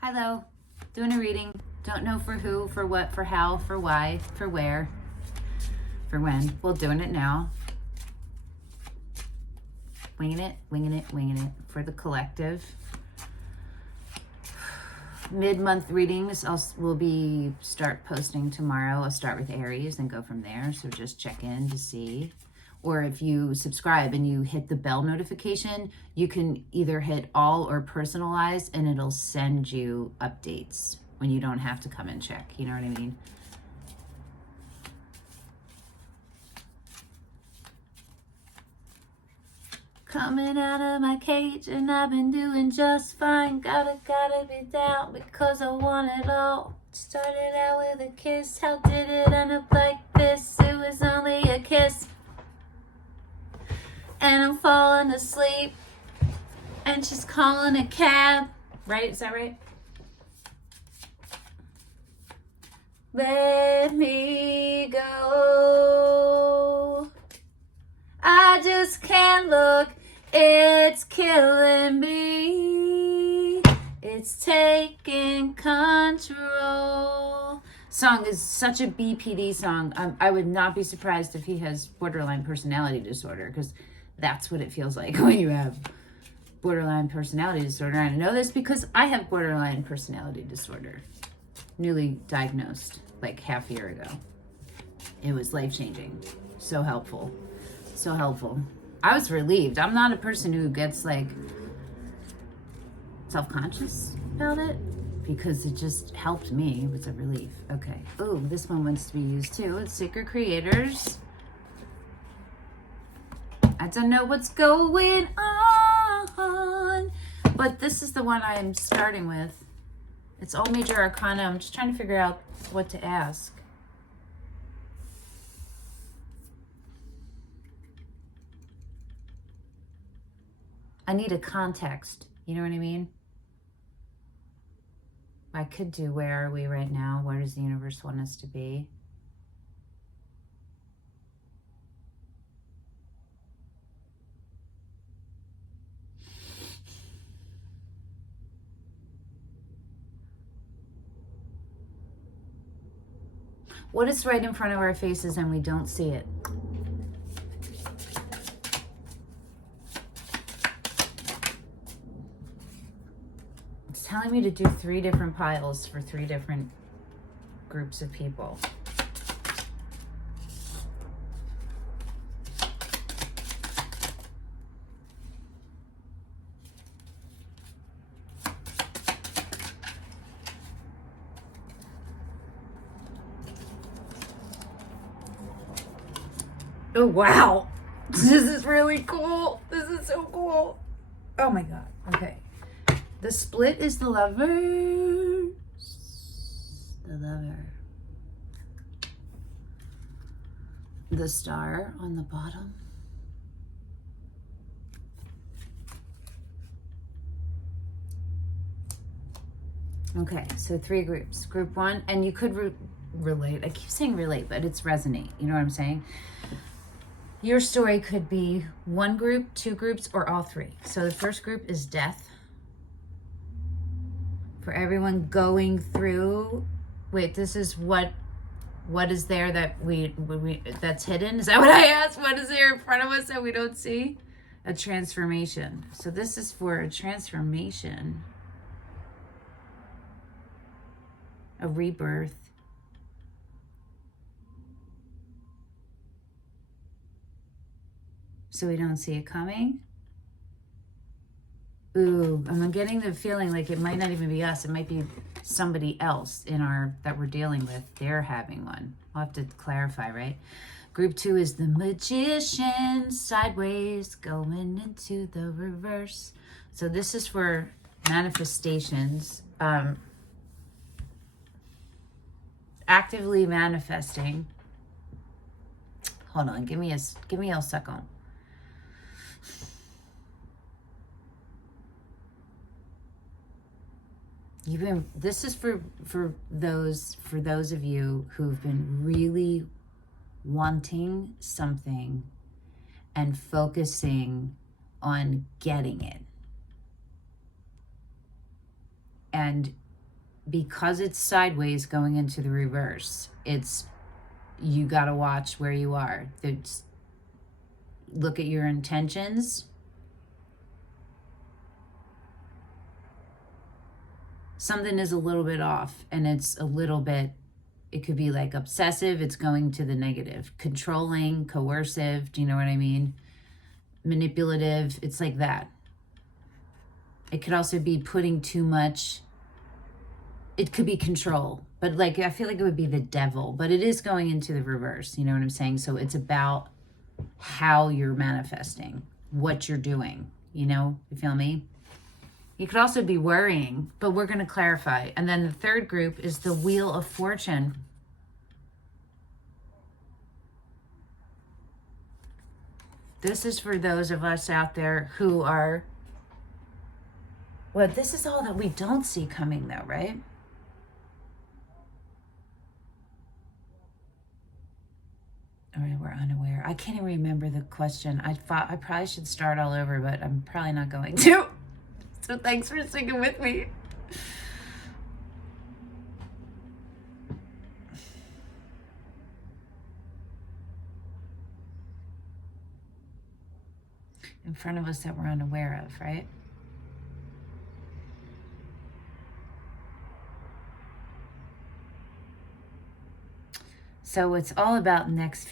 Hello, doing a reading. Don't know for who, for what, for how, for why, for where, for when. Well, doing it now. Winging it, winging it, winging it for the collective. Mid-month readings will be start posting tomorrow. I'll start with Aries and go from there. So just check in to see. Or if you subscribe and you hit the bell notification, you can either hit all or personalize and it'll send you updates when you don't have to come and check. You know what I mean? Coming out of my cage and I've been doing just fine. Gotta be down because I want it all. Started out with a kiss. How did it end up like this? It was only a kiss. And I'm falling asleep. And she's calling a cab. Right? Is that right? Let me go. I just can't look. It's killing me. It's taking control. Song is such a BPD song. I would not be surprised if he has borderline personality disorder, because that's what it feels like when you have borderline personality disorder. I know this because I have borderline personality disorder. Newly diagnosed like half a year ago. It was life-changing. So helpful. So helpful. I was relieved. I'm not a person who gets like self-conscious about it because it just helped me. It was a relief. Okay. Oh, this one wants to be used too. It's Sacred Creators. I don't know what's going on, but this is the one I'm starting with. It's all major arcana. I'm just trying to figure out what to ask. I need a context. You know what I mean? I could do where are we right now? Where does the universe want us to be? What is right in front of our faces and we don't see it? It's telling me to do 3 different piles for 3 different groups of people. Oh, wow. This is really cool. This is so cool. Oh my God. Okay. The split is the Lovers. The Lover. The Star on the bottom. Okay, so 3 groups. Group 1, and you could relate. I keep saying relate, but it's resonate. You know what I'm saying? Your story could be 1 group, 2 groups, or all 3. So the first group is death. For everyone going through, wait, this is what is there that that's hidden? Is that what I asked? What is there in front of us that we don't see? A transformation. So this is for a transformation. A rebirth. So we don't see it coming. Ooh, I'm getting the feeling like it might not even be us. It might be somebody else that we're dealing with. They're having one. I'll have to clarify, right? Group 2 is the Magician, sideways, going into the reverse. So this is for manifestations. Actively manifesting. Hold on, give me a second. This is for those of you who've been really wanting something and focusing on getting it. And because it's sideways going into the reverse, you got to watch where you are. Look at your intentions. Something is a little bit off, and it could be like obsessive, it's going to the negative. Controlling, coercive, do you know what I mean? Manipulative, it's like that. It could also be putting too much. It could be control, but like, I feel like it would be the devil, but it is going into the reverse. You know what I'm saying? So it's about how you're manifesting, what you're doing, you feel me? You could also be worrying, but we're going to clarify. And then the third group is the Wheel of Fortune. This is for those of us out there who are, well, this is all that we don't see coming though, right? All right, we're unaware. I can't even remember the question. I probably should start all over, but I'm probably not going to. So thanks for sticking with me. In front of us that we're unaware of, right? So it's all about the next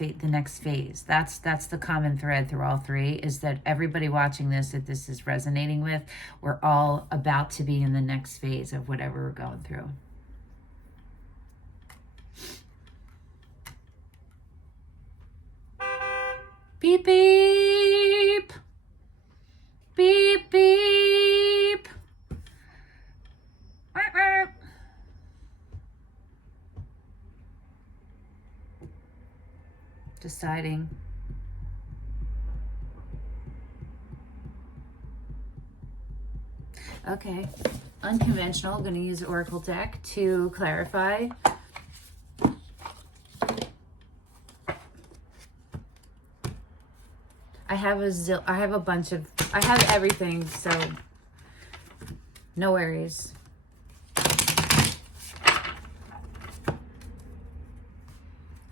phase. That's the common thread through all three, is that everybody watching this, that this is resonating with, we're all about to be in the next phase of whatever we're going through. Beep, beep. Beep, beep. Deciding. Okay, unconventional. Going to use Oracle deck to clarify. I have everything, so no worries.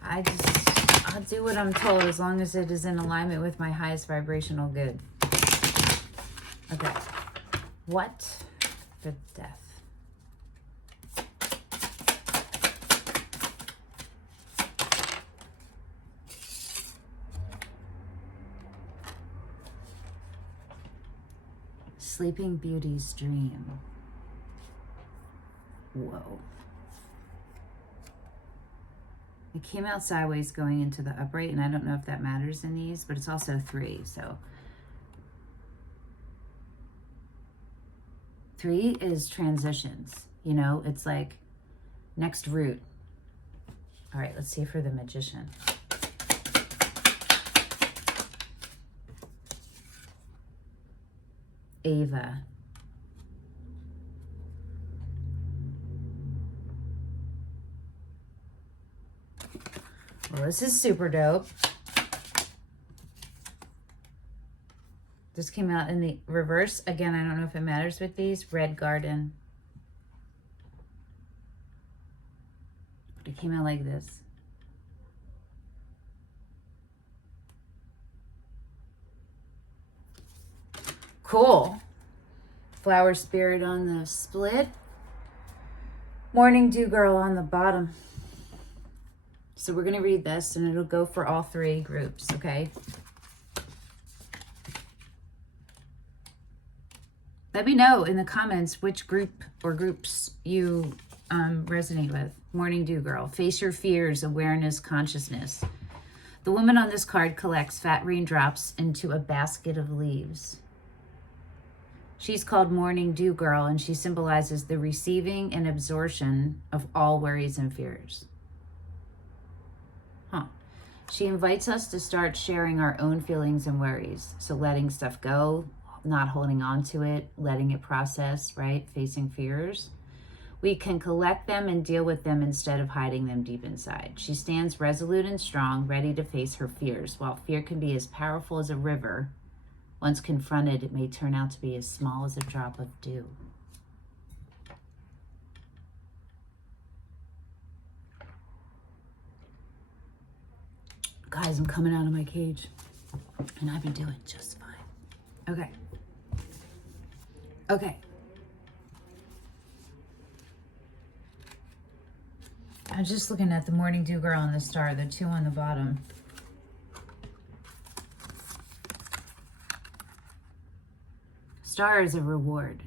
I'll do what I'm told as long as it is in alignment with my highest vibrational good. Okay. What the death? Sleeping Beauty's dream. Whoa. It came out sideways going into the upright, and I don't know if that matters in these, but it's also 3, so. 3 is transitions, it's like next route. All right, let's see for the Magician. Ava. Well, this is super dope. This came out in the reverse. Again, I don't know if it matters with these. Red Garden. But it came out like this. Cool. Flower Spirit on the split. Morning Dew Girl on the bottom. So we're going to read this, and it'll go for all 3 groups, okay? Let me know in the comments which group or groups you resonate with. Morning Dew Girl. Face your fears, awareness, consciousness. The woman on this card collects fat raindrops into a basket of leaves. She's called Morning Dew Girl, and she symbolizes the receiving and absorption of all worries and fears. She invites us to start sharing our own feelings and worries. So letting stuff go, not holding on to it, letting it process, right? Facing fears. We can collect them and deal with them instead of hiding them deep inside. She stands resolute and strong, ready to face her fears. While fear can be as powerful as a river, once confronted, it may turn out to be as small as a drop of dew. Guys, I'm coming out of my cage. And I've been doing just fine. Okay. Okay. I'm just looking at the Morning Dew Girl and the Star, the two on the bottom. Star is a reward.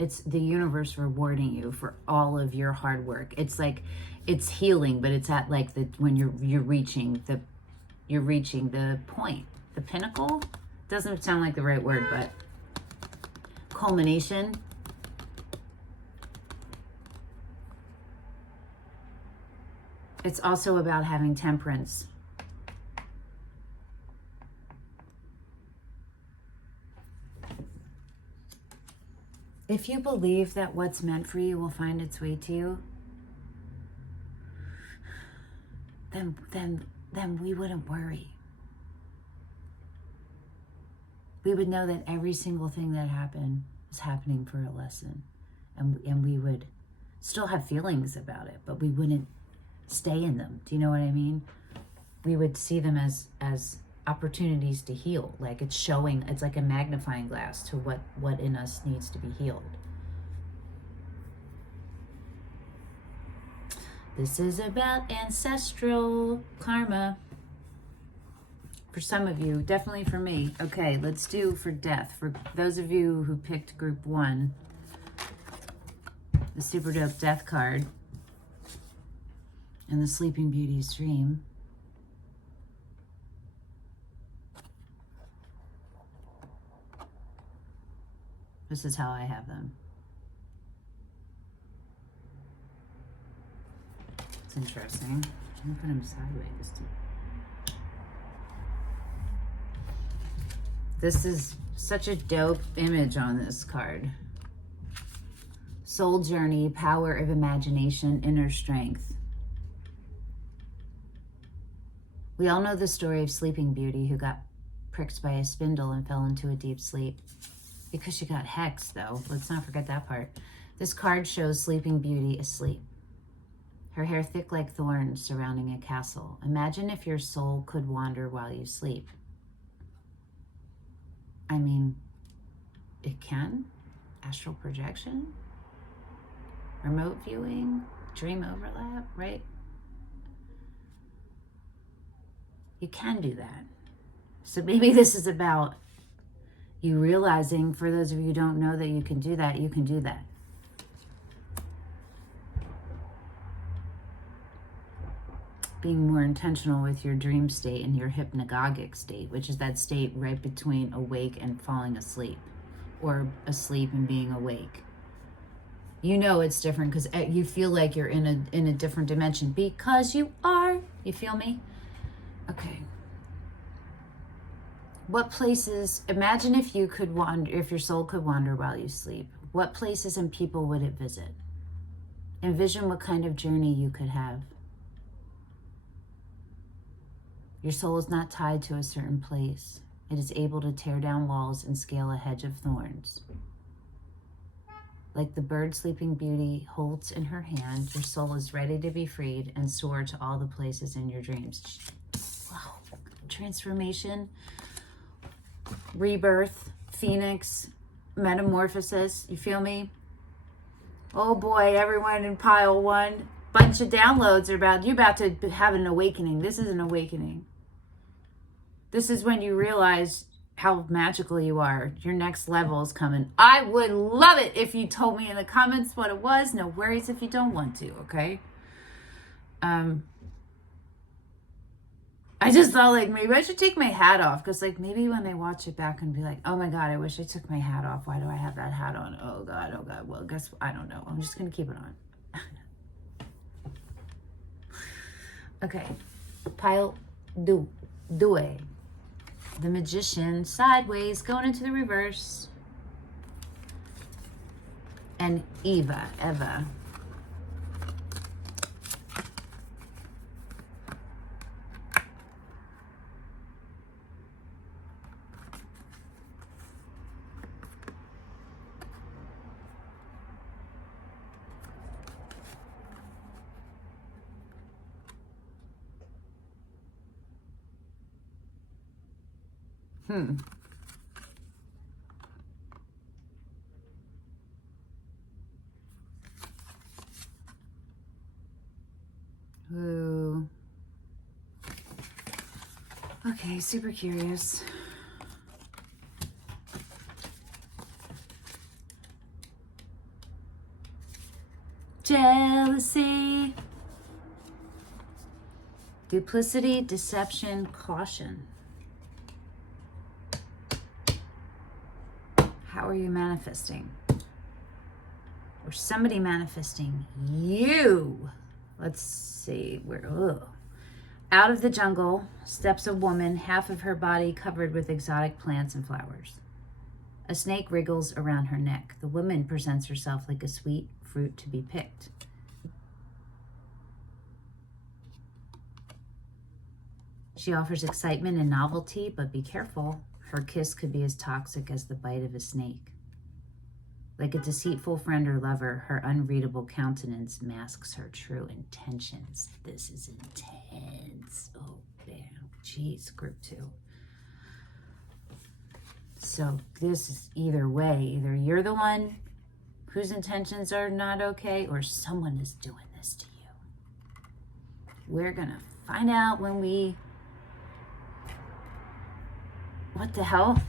It's the universe rewarding you for all of your hard work. It's like, it's healing, but it's at like when you're reaching the point, the pinnacle. Doesn't sound like the right word, but culmination. It's also about having temperance. If you believe that what's meant for you will find its way to you, then we wouldn't worry. We would know that every single thing that happened is happening for a lesson. And we would still have feelings about it, but we wouldn't stay in them. Do you know what I mean? We would see them as opportunities to heal. Like it's showing, it's like a magnifying glass to what in us needs to be healed. This is about ancestral karma. For some of you, definitely for me. Okay, let's do for death. For those of you who picked group 1, the super dope death card and the Sleeping Beauty's dream. This is how I have them. It's interesting. I'm gonna put them sideways. This is such a dope image on this card. Soul journey, power of imagination, inner strength. We all know the story of Sleeping Beauty who got pricked by a spindle and fell into a deep sleep. Because she got hexed, though. Let's not forget that part. This card shows Sleeping Beauty asleep. Her hair thick like thorns surrounding a castle. Imagine if your soul could wander while you sleep. I mean, it can. Astral projection. Remote viewing. Dream overlap, right? You can do that. So maybe this is about you realizing, for those of you who don't know that you can do that, you can do that. Being more intentional with your dream state and your hypnagogic state, which is that state right between awake and falling asleep, or asleep and being awake. You know it's different because you feel like you're in a different dimension because you are. You feel me? Okay. What places, imagine if you could wander, if your soul could wander while you sleep, what places and people would it visit? Envision what kind of journey you could have. Your soul is not tied to a certain place. It is able to tear down walls and scale a hedge of thorns. Like the bird Sleeping Beauty holds in her hand, your soul is ready to be freed and soar to all the places in your dreams. Wow. Transformation, rebirth, phoenix, metamorphosis. You feel me? Oh boy, everyone in pile 1. Bunch of downloads are about, you're about to have an awakening. This is an awakening. This is when you realize how magical you are. Your next level is coming. I would love it if you told me in the comments what it was. No worries if you don't want to, okay? I just thought like maybe I should take my hat off because like maybe when they watch it back and be like, oh my God, I wish I took my hat off. Why do I have that hat on? Oh God. Well, guess I don't know. I'm just going to keep it on. Okay. Pile due. The Magician, sideways, going into the reverse. And Eva. Ooh. Okay, super curious. Jealousy. Duplicity, deception, caution. How are you manifesting? Or somebody manifesting you? Let's see. Out of the jungle steps a woman, half of her body covered with exotic plants and flowers. A snake wriggles around her neck. The woman presents herself like a sweet fruit to be picked. She offers excitement and novelty, but be careful. Her kiss could be as toxic as the bite of a snake. Like a deceitful friend or lover, her unreadable countenance masks her true intentions. This is intense. Oh, damn. Jeez, group 2. So this is either way. Either you're the one whose intentions are not okay, or someone is doing this to you. We're going to find out when we... What the hell?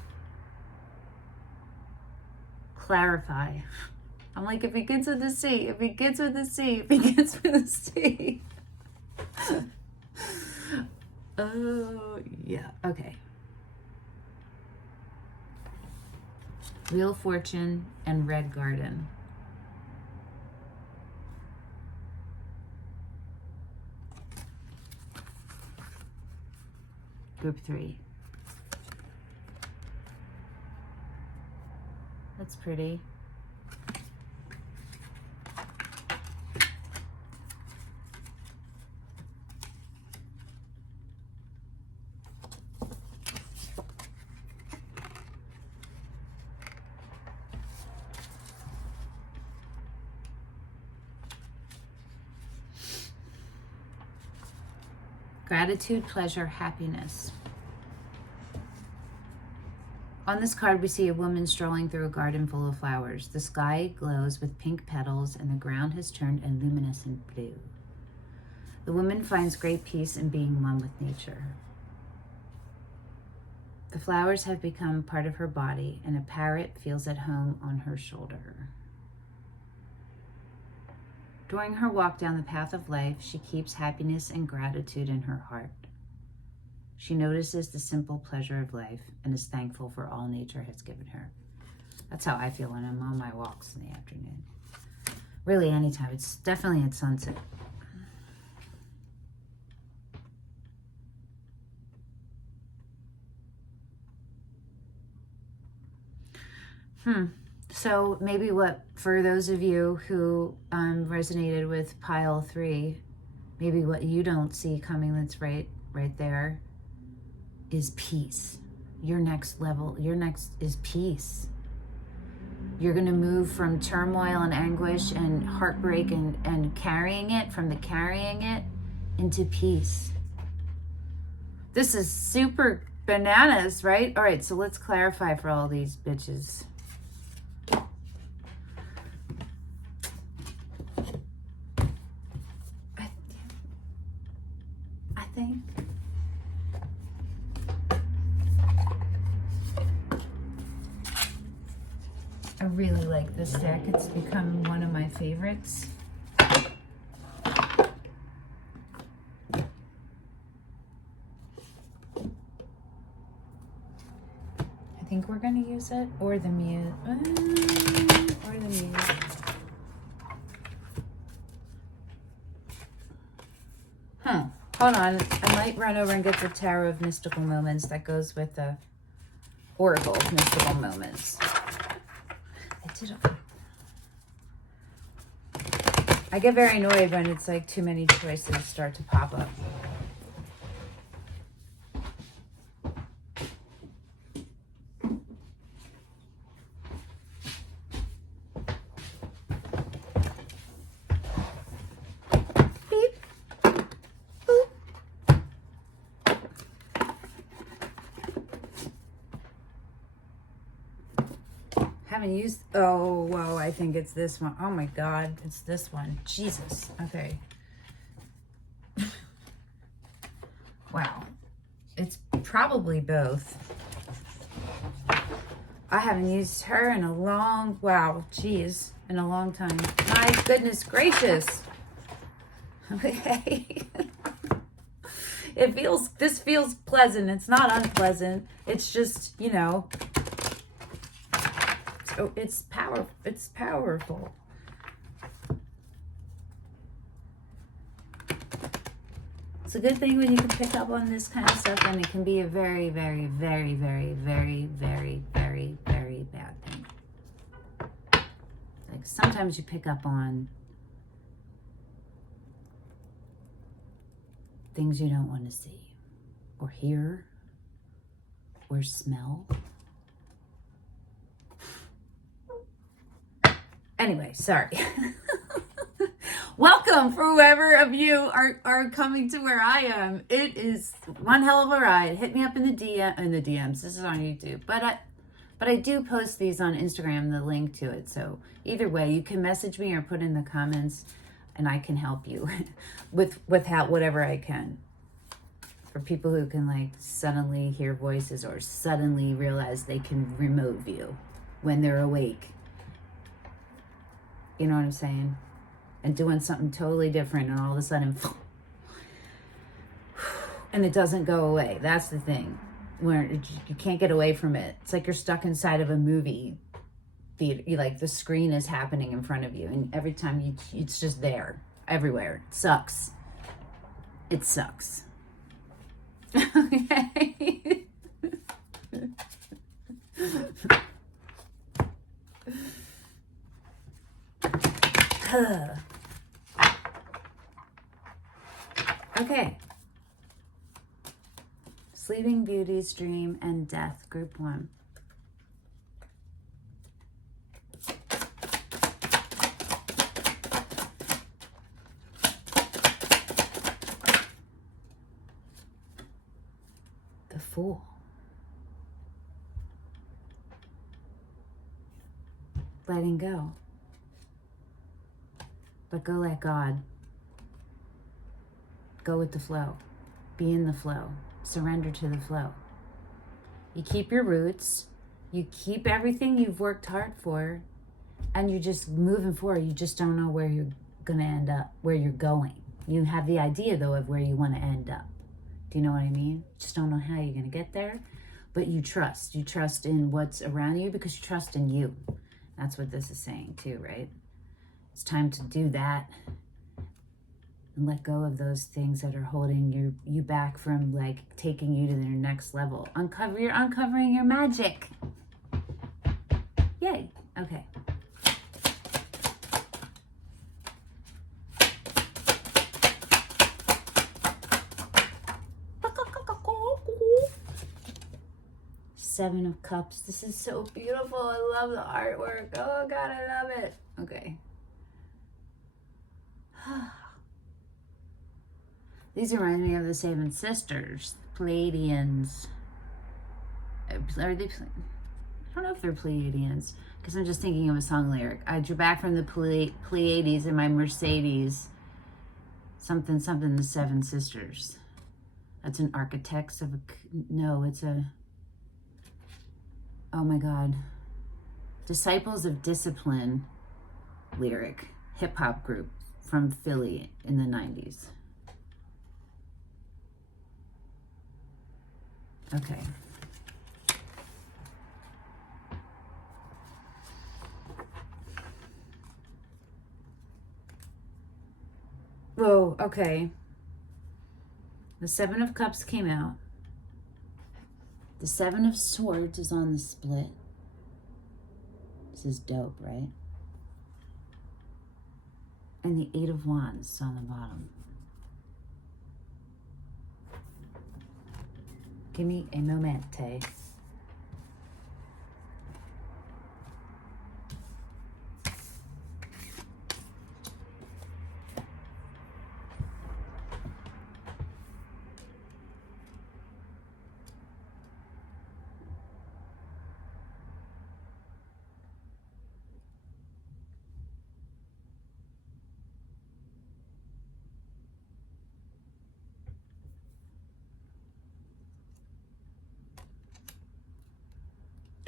Clarify. I'm like, it begins with a C. It begins with a C. It begins with a C. Oh, yeah. Okay. Wheel Fortune and Red Garden. Group 3. That's pretty. Gratitude, pleasure, happiness. On this card, we see a woman strolling through a garden full of flowers. The sky glows with pink petals and the ground has turned a luminescent blue. The woman finds great peace in being one with nature. The flowers have become part of her body, and a parrot feels at home on her shoulder. During her walk down the path of life, she keeps happiness and gratitude in her heart. She notices the simple pleasure of life and is thankful for all nature has given her. That's how I feel when I'm on my walks in the afternoon. Really, anytime. It's definitely at sunset. So maybe what, for those of you who resonated with pile 3, maybe what you don't see coming that's right there is peace. Your next level, your next is peace. You're going to move from turmoil and anguish and heartbreak and carrying it, from the carrying it into peace. This is super bananas, right? All right, so let's clarify for all these bitches. I think I really like this deck. It's become one of my favorites. I think we're going to use it, or the muse. Or the muse. Hold on. I might run over and get the Tarot of Mystical Moments that goes with the Oracle of Mystical Moments. I get very annoyed when it's like too many choices start to pop up. haven't used, oh, whoa, I think it's this one. Oh my God, it's this one. Jesus. Okay. Wow. It's probably both. I haven't used her in a long, wow, geez, in a long time. My goodness gracious. Okay. This feels pleasant. It's not unpleasant. It's just, you know, so it's powerful. It's a good thing when you can pick up on this kind of stuff, and it can be a very, very, very, very, very, very, very, very bad thing. Like sometimes you pick up on things you don't want to see or hear or smell. Anyway, sorry. Welcome for whoever of you are coming to where I am. It is one hell of a ride. Hit me up in the DMs. This is on YouTube, but I do post these on Instagram, the link to it. So either way, you can message me or put in the comments, and I can help you with whatever I can. For people who can like suddenly hear voices or suddenly realize they can remote view when they're awake. You know what I'm saying? And doing something totally different, and all of a sudden, and it doesn't go away. That's the thing, where you can't get away from it. It's like you're stuck inside of a movie theater. Like the screen is happening in front of you, and every time it's just there, everywhere. It sucks. It sucks. Okay. Okay. Sleeping Beauty's Dream and Death, Group 1. The Fool. Letting go. Let go, let God. Go with the flow. Be in the flow. Surrender to the flow. You keep your roots. You keep everything you've worked hard for. And you're just moving forward. You just don't know where you're going to end up, where you're going. You have the idea, though, of where you want to end up. Do you know what I mean? Just don't know how you're going to get there. But you trust. You trust in what's around you because you trust in you. That's what this is saying, too, right? It's time to do that. And let go of those things that are holding you back from like taking you to the next level. Uncovering your magic. Yay. Okay. Seven of Cups. This is so beautiful. I love the artwork. Oh God, I love it. Okay. These remind me of the Seven Sisters, Pleiadians. Are they? I don't know if they're Pleiadians, because I'm just thinking of a song lyric. I drew back from the Pleiades in my Mercedes. Something, something, the Seven Sisters. That's an Architects of a... No, it's a... Oh my God. Disciples of Discipline lyric. Hip-hop group from Philly in the 90s. Okay. Whoa, okay. The Seven of Cups came out. The Seven of Swords is on the split. This is dope, right? And the Eight of Wands is on the bottom. Give me a momente.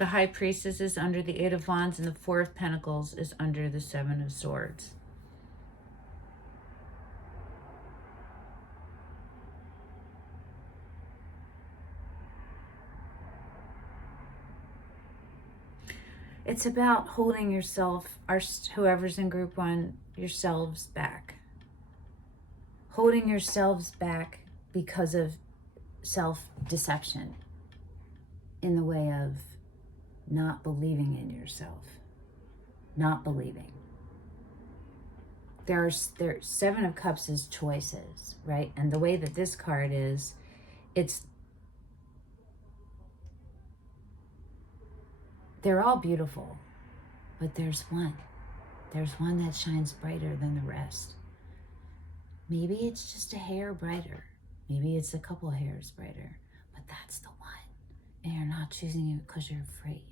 The High Priestess is under the Eight of Wands, and the Four of Pentacles is under the Seven of Swords. It's about holding yourself, whoever's in group one, yourselves back. Holding yourselves back because of self-deception, in the way of not believing in yourself. Not believing. There's Seven of Cups is choices, right? And the way that this card is, they're all beautiful, but there's one. There's one that shines brighter than the rest. Maybe it's just a hair brighter. Maybe it's a couple hairs brighter, but that's the one. And you're not choosing it because you're afraid.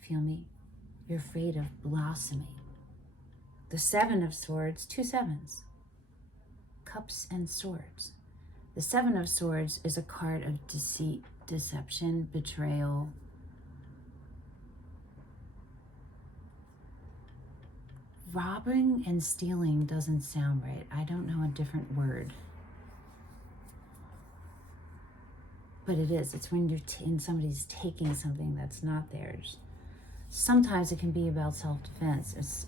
Feel me? You're afraid of blossoming. The Seven of Swords, two sevens. Cups and Swords. The Seven of Swords is a card of deceit, deception, betrayal. Robbing and stealing doesn't sound right. I don't know a different word. But it is. It's when somebody's taking something that's not theirs. Sometimes it can be about self-defense.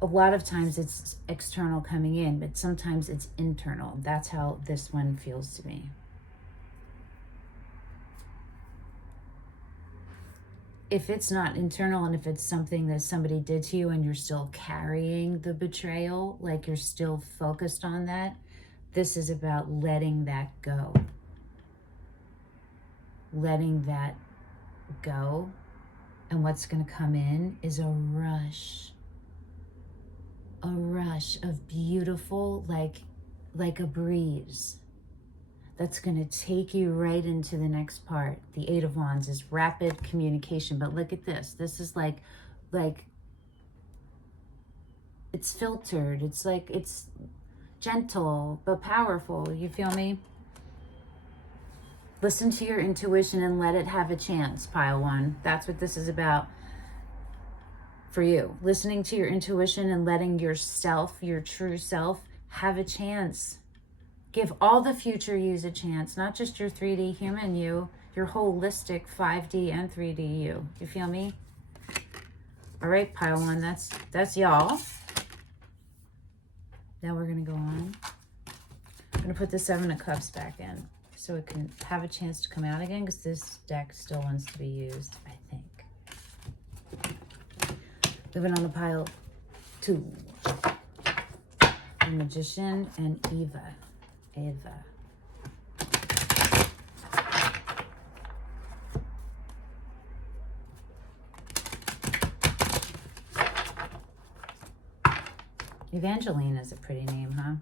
A lot of times it's external coming in, but sometimes it's internal. That's how this one feels to me. If it's not internal, and if it's something that somebody did to you and you're still carrying the betrayal, like you're still focused on that, this is about letting that go. Letting that go. And what's going to come in is a rush of beautiful, like a breeze, that's going to take you right into the next part. The Eight of Wands is rapid communication, but look at this. This is like it's filtered. It's gentle but powerful. You feel me? Listen to your intuition and let it have a chance, pile one. That's what this is about for you. Listening to your intuition and letting yourself, your true self, have a chance. Give all the future yous a chance, not just your 3D human you, your holistic 5D and 3D you. You feel me? All right, pile one, that's y'all. Now we're going to go on. I'm going to put the Seven of Cups back in so it can have a chance to come out again, because this deck still wants to be used, I think. Moving on to pile two. The Magician and Eva. Evangeline is a pretty name, huh?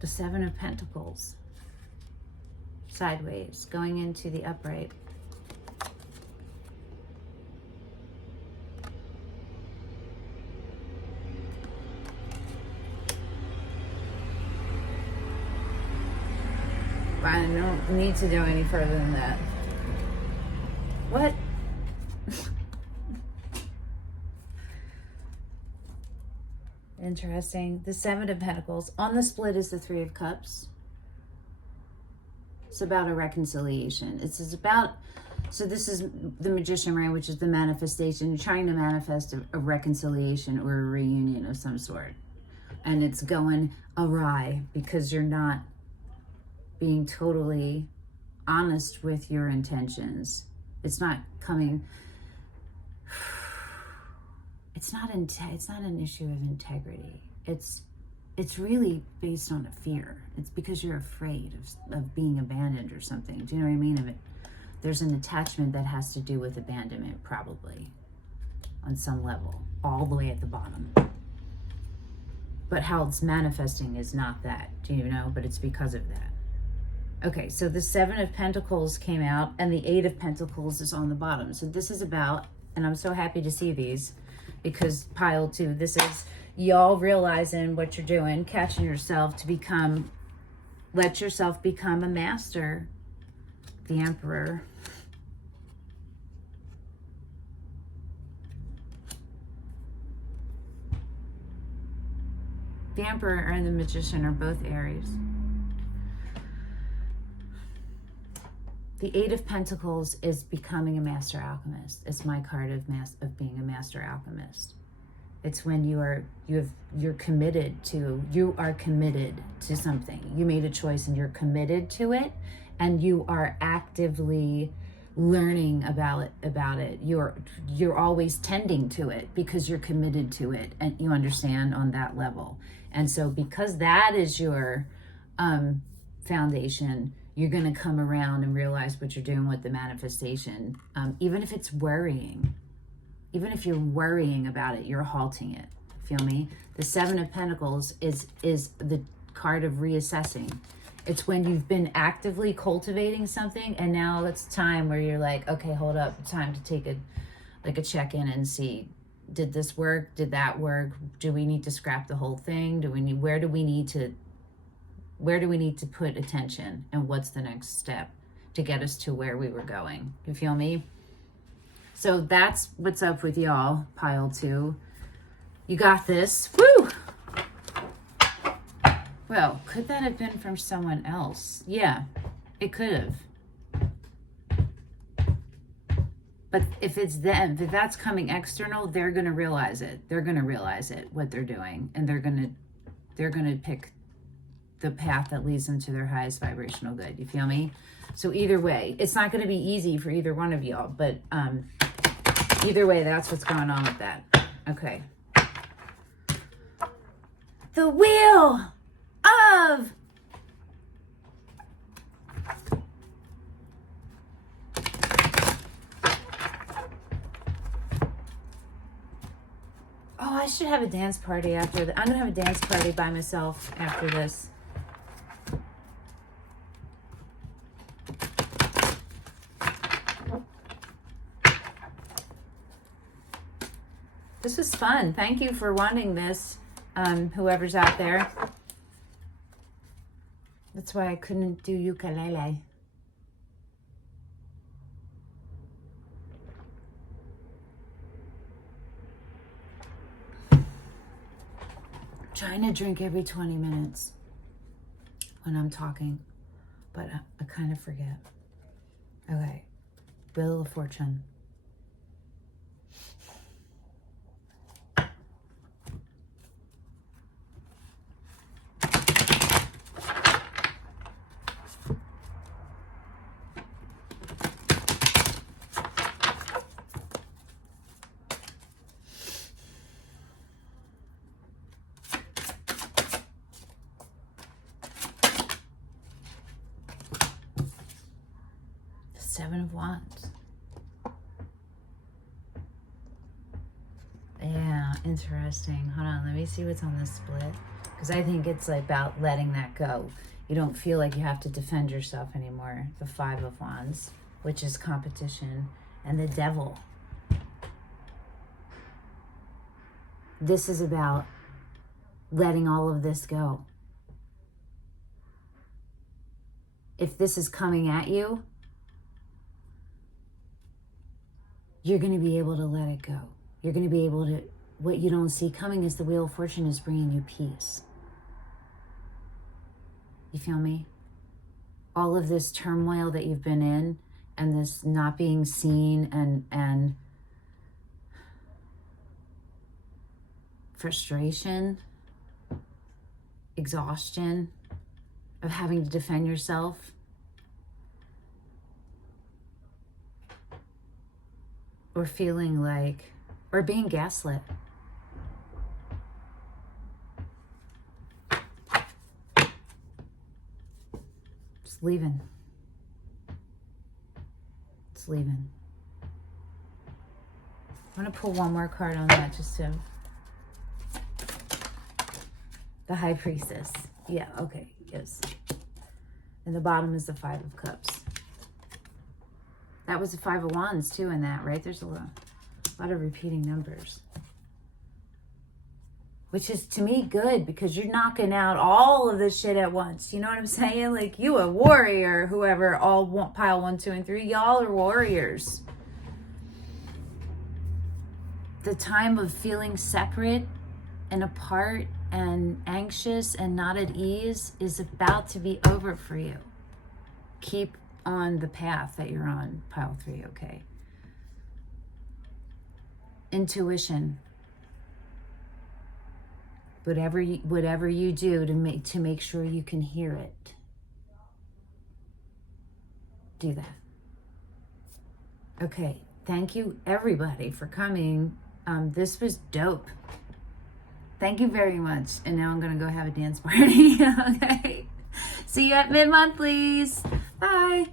The Seven of Pentacles. Sideways, going into the upright. I don't need to go any further than that. What? Interesting. The Seven of Pentacles. On the split is the Three of Cups. It's about a reconciliation. It's about, so this is the Magician, right, which is the manifestation. You're trying to manifest a reconciliation or a reunion of some sort. And it's going awry because you're not being totally honest with your intentions. It's not coming, it's not an issue of integrity. It's really based on a fear. It's because you're afraid of being abandoned or something. Do you know what I mean? There's an attachment that has to do with abandonment, probably, on some level, all the way at the bottom. But how it's manifesting is not that, do you know? But it's because of that. Okay, so the Seven of Pentacles came out, and the Eight of Pentacles is on the bottom. So this is about, and I'm so happy to see these, because pile 2, this is y'all realizing what you're doing, catching yourself to become, let yourself become a master. The Emperor. The Emperor and the Magician are both Aries. The Eight of Pentacles is becoming a master alchemist. It's my card of being a master alchemist. It's when you're committed to something. You made a choice and you're committed to it, and you are actively learning about it. You're always tending to it because you're committed to it, and you understand on that level. And so because that is your foundation, you're going to come around and realize what you're doing with the manifestation. Even if it's worrying, even if you're worrying about it, you're halting it. Feel me? The Seven of Pentacles is the card of reassessing. It's when you've been actively cultivating something, and now it's time where you're like, okay, hold up. It's time to take a check-in and see, did this work? Did that work? Do we need to scrap the whole thing? Where do we need to put attention, and what's the next step to get us to where we were going? You feel me? So that's what's up with y'all, pile 2. You got this. Woo! Well, could that have been from someone else? Yeah, it could have. But if it's them, if that's coming external, they're going to realize it. They're going to realize it, what they're doing. And they're going to pick the path that leads them to their highest vibrational good. You feel me? So either way, it's not going to be easy for either one of y'all, but either way, that's what's going on with that. Okay. The Wheel of I should have a dance party after I'm going to have a dance party by myself after this. This was fun. Thank you for wanting this, whoever's out there. That's why I couldn't do ukulele. Trying to drink every 20 minutes when I'm talking, but I kind of forget. Okay, Wheel of Fortune. Seven of Wands. Yeah, interesting. Hold on, let me see what's on this split. Because I think it's about letting that go. You don't feel like you have to defend yourself anymore. The Five of Wands, which is competition, and the Devil. This is about letting all of this go. If this is coming at you, you're going to be able to let it go. You're going to be able to, what you don't see coming is the Wheel of Fortune is bringing you peace. You feel me? All of this turmoil that you've been in, and this not being seen, and frustration, exhaustion of having to defend yourself. Or feeling like, or being gaslit. Just leaving. It's leaving. I'm going to pull one more card on that just to... The High Priestess. Yeah, okay, yes. And the bottom is the Five of Cups. That was the Five of Wands too in that, right? There's a lot of repeating numbers. which is to me good because you're knocking out all of this shit at once. You know what I'm saying? Like, you a warrior, whoever, all pile 1, 2, and 3. Y'all are warriors. The time of feeling separate and apart and anxious and not at ease is about to be over for you. Keep on the path that you're on, pile 3, okay? Intuition. Whatever you do to make sure you can hear it, do that. Okay, thank you everybody for coming. This was dope. Thank you very much. And now I'm gonna go have a dance party. Okay. See you at mid-monthlies. Bye.